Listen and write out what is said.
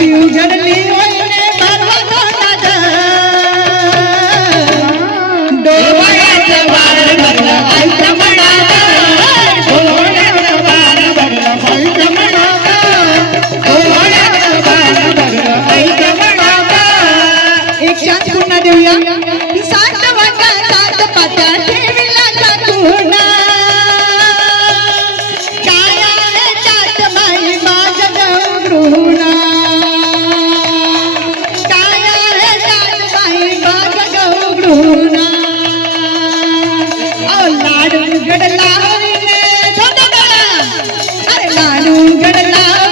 पाठी उघडली वळणे पर्वताला डोळ्याचं बाळ भरलं आईच्या मनात डोळ्याचं बाळ भरलं आईच्या मनात डोळ्याचं बाळ भरलं आईच्या मनात एक शांत पुन्हा देऊया की सात वाटा सात पाट्या ठेविला जातुना लाडू गडला अरे लाडू गडला